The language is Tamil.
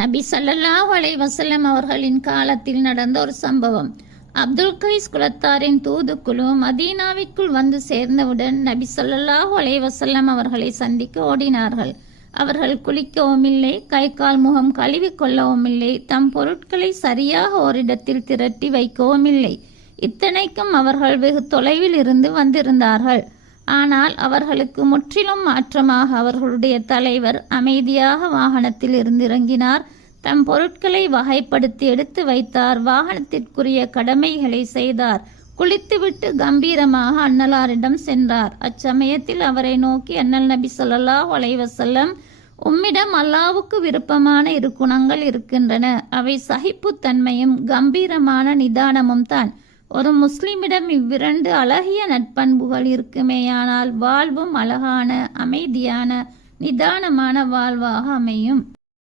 நபி ஸல்லல்லாஹு அலைஹி வஸல்லம் அவர்களின் காலத்தில் நடந்த ஒரு சம்பவம். அப்துல் கைஸ் குலத்தாரின் தூதுக்குழு மதீனாவிற்குள் வந்து சேர்ந்தவுடன் நபி ஸல்லல்லாஹு அலைஹி வஸல்லம் அவர்களை சந்திக்க ஓடினார்கள். அவர்கள் குளிக்கவும் இல்லை, கை கால் முகம் கழுவி கொள்ளவும் இல்லை, தம் பொருட்களை சரியாக ஓரிடத்தில் திரட்டி வைக்கவும் இல்லை. இத்தனைக்கும் அவர்கள் வெகு தொலைவில் இருந்து வந்திருந்தார்கள். ஆனால் அவர்களுக்கு முற்றிலும் மாற்றமாக அவர்களுடைய தலைவர் அமைதியாக வாகனத்தில் இருந்து இறங்கினார். தம் பொருட்களை வகைப்படுத்தி எடுத்து வைத்தார். வாகனத்திற்குரிய கடமைகளை செய்தார். குளித்துவிட்டு கம்பீரமாக அன்னலாரிடம் சென்றார். அச்சமயத்தில் அவரை நோக்கி அண்ணல் நபி ஸல்லல்லாஹு அலைஹி வஸல்லம், உம்மிடம் அல்லாஹ்வுக்கு விருப்பமான 2 குணங்கள் இருக்கின்றன. அவை சகிப்புத்தன்மையும் கம்பீரமான நிதானமும் தான். ஒரு முஸ்லிமிடம் இவ்விரண்டு அழகிய நட்பண்புகள் இருக்குமேயானால் வாழ்வும் அழகான, அமைதியான, நிதானமான வாழ்வாக அமையும்.